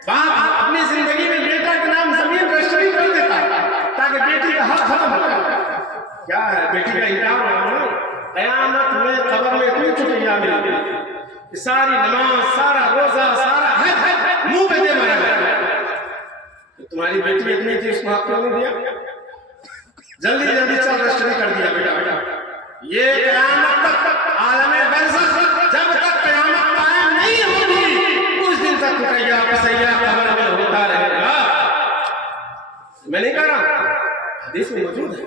बाप अपनी जिंदगी में बेटा के नाम जमीन रजिस्ट्री कर देता है ताकि बेटी का हक खत्म हो जाए। क्या है बेटी का इनकार होना, कयामत में कब्र में इतनी छुट्टियां मिलेगी, सारी नमाज, सारा रोजा, सारा हज मुंह पे दे मारा। तुम्हारी बेटी इतनी थी, उसको हक क्यों नहीं दिया? जल्दी जल्दी चल रजिस्ट्री कर दिया बेटा। ये कयामत तक आलमे बरज़ख, जब तक कयामत कायम नहीं होगी उस दिन तक कुटैया कसैया कब्र में होता रहेगा। मैं नहीं कह रहा, हदीस में मौजूद है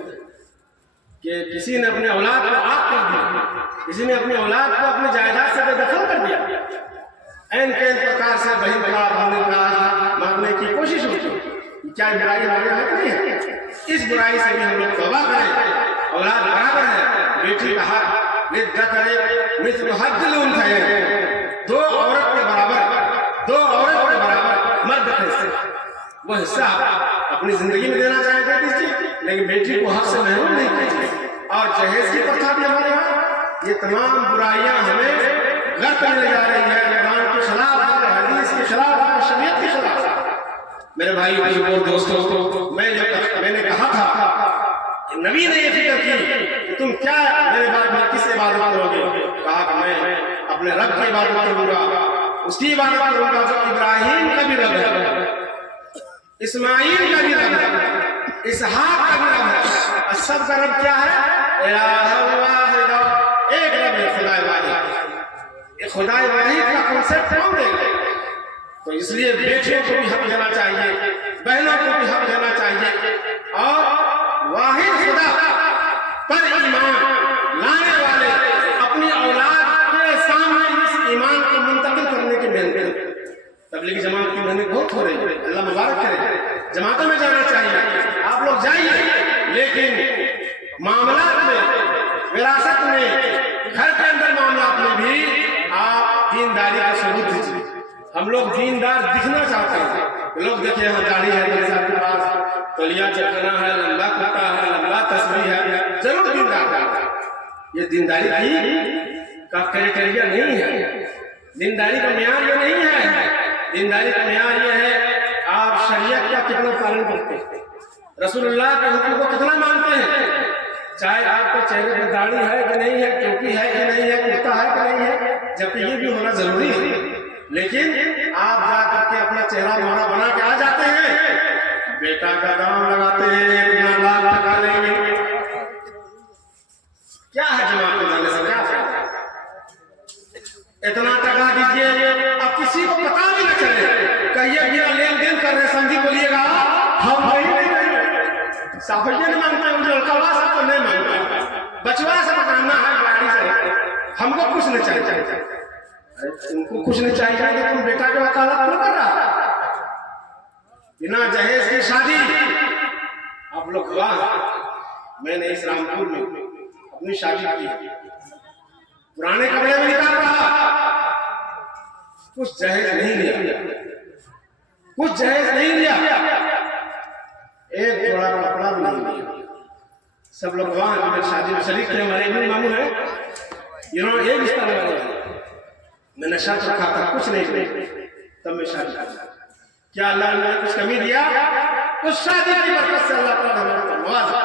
कि किसी ने अपने औलाद को आग कर दिया, किसी ने अपनी औलाद को अपनी जायदाद से बेदखल कर दिया। ऐन कैन प्रकार से बहन का भाने का मारने की कोशिश होती है। क्या बुराई हमारे यहाँ नहीं है? इस बुराई से भी हम लोग तौबा करें। औलाद बराबर है, बेटी का हक निद्दा करे मिस्र हद्दुल उन्थयैन, दो औरत के बराबर मर्द का हिस्सा, वो हिस्सा अपनी जिंदगी में देना चाहे दे दीजिए, लेकिन बेटी को हक से महरूम नहीं कीजिए। और जहेज की प्रथा भी हमारे यहाँ, ये तमाम बुराइयां हमें गर्त में ले जा रही है, कुरान के खिलाफ है, हदीस के खिलाफ है, शरीयत के खिलाफ है। मेरे भाई और दोस्तों, मैंने कहा था, नबी ने ये फिक्र की कि तुम क्या मेरे बाद में किस इबादत करोगे? कहा कि मैं अपने रब की इबादत करूंगा, उसकी इबादत करूंगा जो इब्राहिम का भी रब है, इस्माइल का भी रब है, इसहाक का भी रब है। सब का रब क्या है? एक रब है, खुदा वाहिद। खुदा वाहिद का कॉन्सेप्ट कौन देगा? तो इसलिए बेटियों को भी हक देना चाहिए, बहनों को भी हक देना चाहिए। और वाहिद खुदा पर ईमान लाने वाले अपनी औलाद के सामने इस ईमान को मुंतकिल करने की मेहनत, तबलीगी जमात की मेहनत बहुत हो रही है, अल्लाह मुबारक करे। जमातों में जाना चाहिए, आप लोग जाइए, लेकिन मामलात में, विरासत में, घर के अंदर मामलात में भी आप दीनदारी का सबूत दीजिए। हम लोग दीनदार दिखना चाहते हैं। लोग देखिए यहाँ दाढ़ी है, मेरे साथ के पास तौलिया चढ़ाना है, लंबा कुर्ता है, लंबा तस्बीह है, जरूर दीनदार है। ये दीनदारी का क्राइटेरिया नहीं है, दीनदारी का म्यार ये नहीं है। दीनदारी का म्यार ये है आप शरीयत का कितना पालन करते हैं, रसूलुल्लाह के हुक्म को कितना मानते हैं। चाहे आपके चेहरे पर दाढ़ी है कि नहीं है, टोपी है कि नहीं है, कुर्ता है कि नहीं है, जबकि ये भी होना जरूरी है। लेकिन आप जा करके अपना चेहरा मोहरा बना के आ जाते हैं, बेटा का दाम लगाते हैं, इतना लाख टका लेंगे। क्या है जमात में जाने से क्या फायदा? इतना टका दीजिए, अब किसी को पता भी न चले, कहिए बिना लेन देन कर रहे समझी बोलिएगा हम साफिया नहीं मानते हैं, मुझे लड़का सब तो नहीं मानता, बचवा से पकाना है, गाड़ी से हमको कुछ नहीं चाहिए। तुमको कुछ नहीं चाहिए कि तुम बेटा के वकालत क्यों कर रहा? बिना जहेज की शादी आप लोग गवाह। मैंने इस रामपुर में अपनी शादी की, पुराने कपड़े में निकाल रहा, कुछ जहेज नहीं लिया, कुछ जहेज नहीं लिया, एक जोड़ा कपड़ा भी नहीं लिया। सब लोग गवाह हैं, मेरी शादी में शरीक थे, हमारे भी मामू है, इन्होंने एक रिश्ता लगा, मैंने शर्त रखा था कुछ नहीं तब मैं शादी करूंगा। क्या अल्लाह ने कुछ कमी दिया? उस शादी की बरकत से अल्लाह ताला हमारे नवाजा,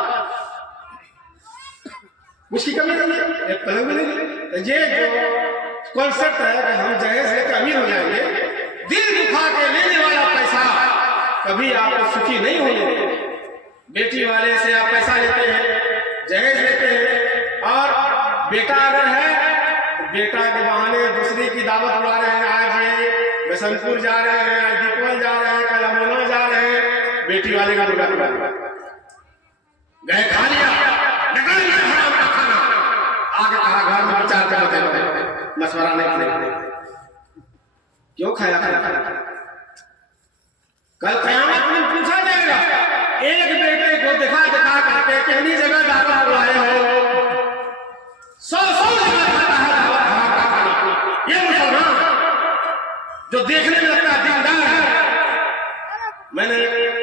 उसकी कमी नहीं है, एक पलंग भी नहीं। ये जो कॉन्सेप्ट है कि हम जहेज लेकर अमीर हो जाएंगे, दिल दुखा के लेने वाला पैसा कभी आपको सुखी नहीं होने। बेटी वाले से आप पैसा लेते हैं, जहेज लेते हैं, और बेटा अगर है बेटा के बहाने दूसरी की दावत उड़ा रहे हैं, आज ये बसंतपुर जा रहे हैं, आज दीपवल जा रहे हैं, कल अमोना जा रहे हैं, बेटी वाले का मुर्गा गए खा लिया, निकाल लिया हराम का खाना, आगे कहा घर में विचार करते मशवरा नहीं, क्यों खाया खाया? कल कयामत में पूछा जाएगा, एक बेटे को दिखा दिखा करके कितनी जगह दावत बुलाए हो, 100 जगह खाता है ये मुसलमान जो देखने में लगता है दीनदार है। मैंने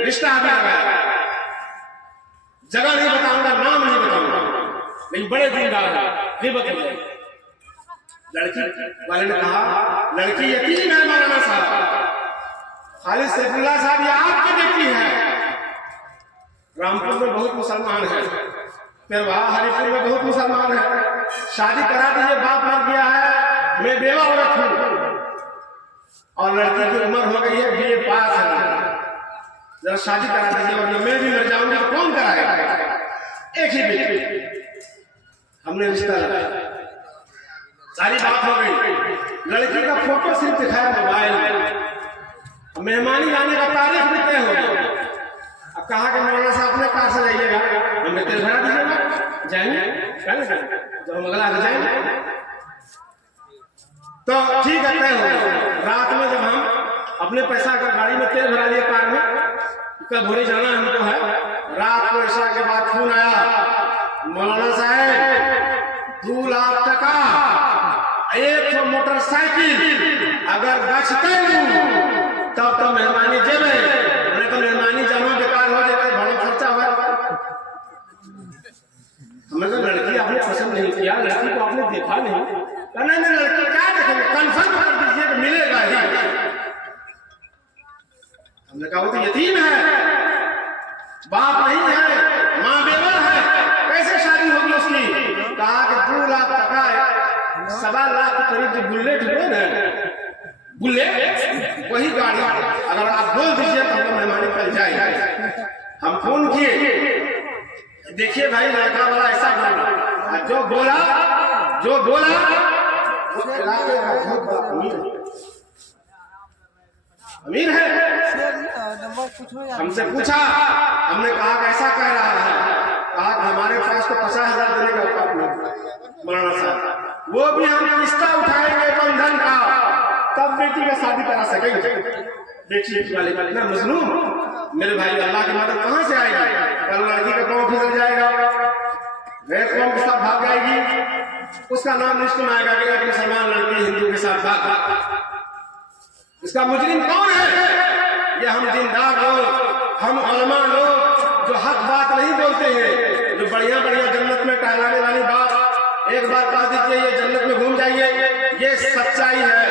रिश्ता अभी लगाया, जगह नहीं बताऊंगा, नाम नहीं बताऊंगा, लेकिन बड़े दीनदार है, गिबत हो जाएगी। लड़की वाले ने कहा लड़की यतीम है मौलाना साहब, खालिद सैफुल्लाह साहब ये आपकी बेटी है। रामपुर में बहुत मुसलमान है, फिर वहां हरिपुर में बहुत मुसलमान है। शादी करा दीजिए, बाप मर गया है, मैं बेवा औरत हूँ और लड़की की उम्र हो गई है, BA पास है, जरा शादी करा दीजिए वरना मैं भी मर जाऊंगी तो कौन कराएगा। एक ही बेटी, हमने रिश्ता लगाया, सारी बात हो गई। लड़की का फोटो सिर्फ दिखाया मोबाइल में, मेहमानी लाने का तारीख भी तय हो गया। अब कहा कि मौलाना साहब अपने कार से जाइएगा, हमें तेल भरा दीजिएगा, जाएंगे कल जब हम अगला जाएंगे तो ठीक है, तय हो गया। रात में जब हम अपने पैसा का गाड़ी में तेल भरा लिए कार में, कल भोरे जाना हमको है, रात को ऐसा के बाद फोन आया, मौलाना साहब 2 लाख टका, एक तो मोटरसाइकिल अगर बचते तब तो मेहमानी जेबे, नहीं तो मेहमानी जाना बेकार हो जाता, बड़ा खर्चा हुआ। हमें तो लड़की आपने पसंद नहीं किया, लड़की को आपने देखा नहीं, नहीं लड़की क्या देखेंगे, कंफर्म कर दीजिए तो मिलेगा ही। हमने कहा वो तो यतीम है, बाप नहीं है, माँ बेवा है, कैसे शादी होगी उसकी। कहा कि 2 लाख टका, 1.25 लाख के करीब जो बुलेट हुए ना, बुलेट वही गाड़ी अगर आप बोल दीजिए तो हम मेहमानी कल जाएंगे। हम फोन किए, देखिए भाई लड़का वाला ऐसा बोला, जो बोला वो अमीर है। हमसे पूछा, हमने कहा कैसा कह रहा है, कहा हमारे पास तो 50,000 देने का औकात नहीं मौलाना साहब, वो भी हम रिश्ता उठाएंगे बंधन का, तब बेटी का शादी करा सकेंगे। बेटी वाले ना मजलूम मेरे भाई, अल्लाह की मदद कहाँ से आएगी। कल लड़की का पाँव फिसल जाएगा, गैर कौम के साथ भाग जाएगी, उसका नाम लिस्ट में आएगा कि एक मुसलमान लड़की हिंदू के साथ भाग। इसका मुजरिम कौन है? ये हम दीनदार लोग, हम उलमा लोग जो हक बात नहीं बोलते हैं, जो बढ़िया बढ़िया जन्नत में टहलाने वाली बात, एक बार कह दीजिए ये जन्नत में घूम जाइए, ये सच्चाई है।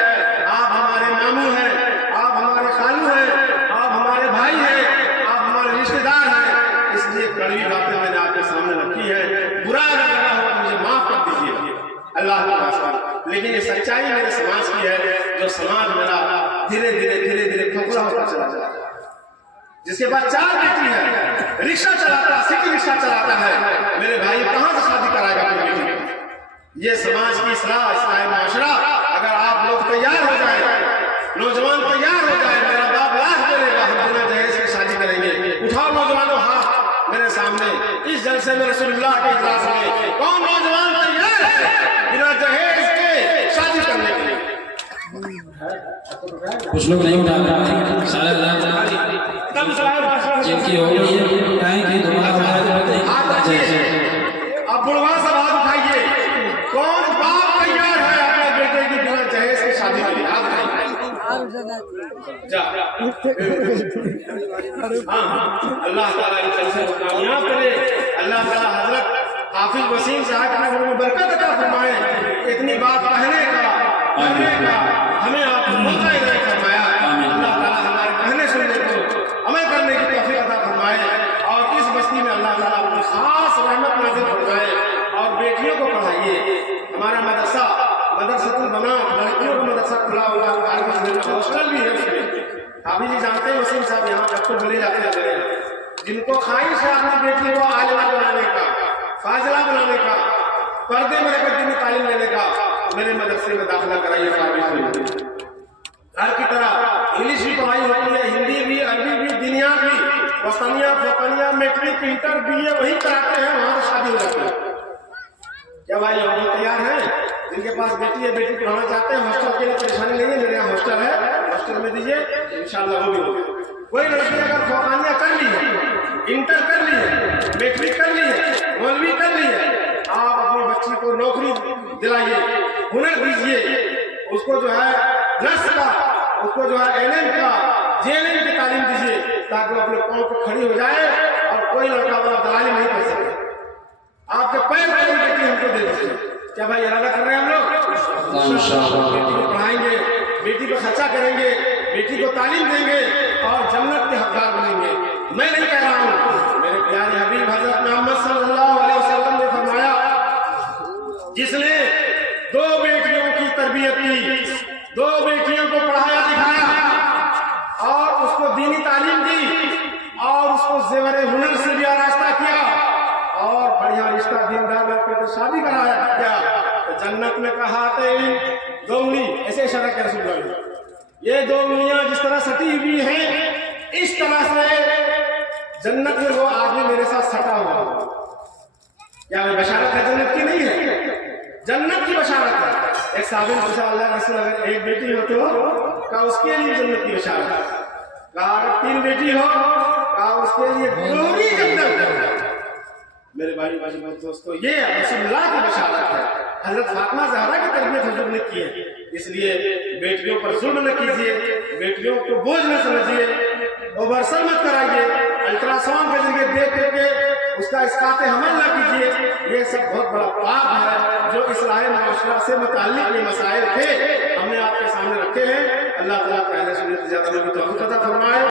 आप हमारे मामू हैं, आप हमारे खालू हैं, आप हमारे भाई हैं, आप हमारे रिश्तेदार हैं, इसलिए कड़वी बातें मैंने आपके सामने रखी है। बुरा अगर लगा हो तो मुझे माफ कर दीजिए अल्लाह के वास्ते, लेकिन ये सच्चाई मेरे समाज की है, जो समाज मेरा धीरे धीरे खोखला होता चला जा रहा है। जिसके बाद 4 बेटी है, रिक्शा चलाता, सिटी रिक्शा चलाता है, मेरे भाई कहाँ से शादी कराएगा अपनी बेटी? ये समाज की इस्लाह माशरा, अगर आप लोग तैयार हो जाए, नौजवान तैयार हो जाए, मेरा बाप लाख बोलेगा हम बिना दहेज के शादी करेंगे। उठाओ नौजवानों हाथ मेरे सामने, इस जलसे में रसूलुल्लाह के इजलास में कौन नौजवान तैयार है बिना दहेज के शादी करने के लिए? कुछ लोग नहीं उठा रहे, जिनकी हो गई है उठाएंगे, दोबारा अब बुढ़वा सब हाथ उठाइए, कौन बाप तैयार है अपने बेटे की बिना दहेज की शादी के लिए? हाथ उठाइए। अल्लाह ताला इन जलसे को कामयाब करे, अल्लाह ताला हजरत हाफिज वसीम साहब के घर में बरकत अता फरमाए। इतनी बात कहने का हमें आपको मौका इनायत फरमाया। अल्लाह ताला हमारे कहने सुनने को अमल करने की तौफीक अता फरमाए और इस बस्ती में अल्लाह ताला अपनी खास रहमत नाज़िल फरमाए और बेटियों को पढ़ाइए। हमारा मदरसातुल बना, लड़कियों का मदरसा खुला हुआ, हॉस्टल भी है उसमें। हाफिज जी जानते हैं वसीम साहब, यहाँ डॉक्टर बने जाते हैं, जिनको ख्वाहिश है अपनी बेटी को आलिमा बनाने का, फाजिला बनाने का, पर्दे में रहकर दीनी तालीम लेने का, मेरे मदरसे में दाखिला कराइए। घर की तरह इंग्लिश भी पढ़ाई होती है, हिंदी भी, अरबी भी, दुनिया भी, वसनिया, फोकनिया, मैट्रिक, इंटर, BA वही कराते हैं, वहां शादी हो जाती है। क्या भाई लोग तैयार हैं? जिनके पास बेटी है, बेटी पढ़ाना चाहते हैं, हॉस्टल के लिए परेशानी नहीं है, मेरे यहाँ हॉस्टल है, हॉस्टल में दीजिए, इंशाल्लाह वो भी होगी। कोई लड़की अगर फोकनिया कर ली है, इंटर कर ली है, मैट्रिक कर ली है, 12वीं कर ली है, आप अपनी बच्ची को नौकरी दिलाइए, हुनर दीजिए, उसको जो है नर्स का, उसको जो है LM का, JLM की तालीम दीजिए, ताकि वो अपने पाँव पे खड़ी हो जाए और कोई लड़का वाला दलाली नहीं कर सके। आपके पैर पर बेटी हमको दे दीजिए। क्या भाई इरादा कर रहे हैं हम लोग? बेटी को पढ़ाएंगे, बेटी पर खर्चा करेंगे, बेटी को तालीम देंगे, मैं नहीं कह रहा हूं, मेरे प्यारे हबीब हजरत मोहम्मद सल्लल्लाहु अलैहि वसल्लम ने फरमाया, जिसने 2 बेटियों की तरबियत की, 2 बेटियों को पढ़ाया लिखाया और उसको दीनी तालीम दी और उसको जेवर हुनर से भी आरास्ता किया और बढ़िया रिश्ता दीनदार लड़के को शादी कराया गया, तो जन्नत में कहा दो उंगली ऐसे इशारा कर रसूल अल्लाह, ये 2 उंगलियां जिस तरह सटी हुई हैं, इस तरह से जन्नत में वो आदमी मेरे साथ सटा हुआ। क्या वो बशारत है जन्नत की? नहीं है, जन्नत की बशारत है। एक साबिन पूछा, अल्लाह रसूल अगर एक बेटी हो तो का उसके लिए जन्नत की बशारत है, कहा अगर 3 बेटी हो का उसके लिए पूरी जन्नत। मेरे भाई दोस्तों, ये रसूलुल्लाह की बशारत है। हजरत फातिमा ज़हरा की तरबियत हुजूर ने की है, इसलिए बेटियों पर जुल्म न कीजिए, बेटियों को बोझ न समझिए, ओवरसल मत कराइए, अल्ट्रासाउंड के जरिए देख करके उसका इसकात हमल न कीजिए। ये सब बहुत बड़ा पाप है जो इस्लाही माशरा से मुताल्लिक ये मसाइल थे, हमने आपके सामने रखे हैं। अल्लाह ताला पहले सुन्नत ज़्यादा में तौफीक अता फरमाए।